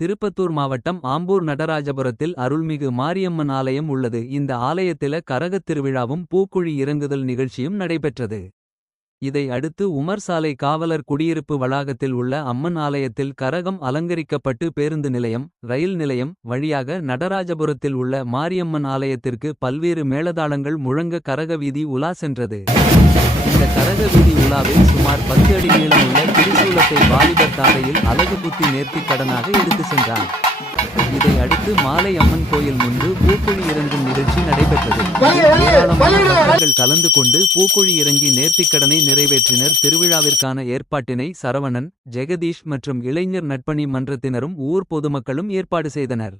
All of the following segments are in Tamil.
திருப்பத்தூர் மாவட்டம் ஆம்பூர் நடராஜபுரத்தில் அருள்மிகு மாரியம்மன் ஆலயம் உள்ளது. இந்த ஆலயத்தில கரகத் திருவிழாவும் பூக்குழி இறங்குதல் நிகழ்ச்சியும் நடைபெற்றது. இதை அடுத்து உமர் சாலை காவலர் குடியிருப்பு வளாகத்தில் உள்ள அம்மன் ஆலயத்தில் கரகம் அலங்கரிக்கப்பட்டு பேருந்து நிலையம், ரயில் நிலையம் வழியாக நடராஜபுரத்தில் உள்ள மாரியம்மன் ஆலயத்திற்கு பல்வேறு மேளதாளங்கள் முழங்க கரக வீதி உலா சென்றது. இந்த கரக வீதி உலாவில் சுமார் 10 அடி நீளமுள்ள திரிசூலத்தை வாலிபர் தாடையில் அலகு குத்தி நேர்த்திக் கடனாக எடுத்து சென்றார். இதை அடுத்து மாலை அம்மன் கோயில் முன்பு பூக்குழி இறங்கும் நிகழ்ச்சி நடைபெற்றது. ஏராளமான பக்தர்கள் கலந்து கொண்டு பூக்குழி இறங்கி நேர்த்திக்கடனை நிறைவேற்றினர். திருவிழாவிற்கான ஏற்பாட்டினை சரவணன், ஜெகதீஷ் மற்றும் இளைஞர் நட்பணி மன்றத்தினரும் ஊர் பொதுமக்களும் ஏற்பாடு செய்தனர்.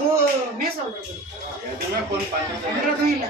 तो मैं சொல்றது எதுமே ஃபோன் பண்றதும் இல்ல.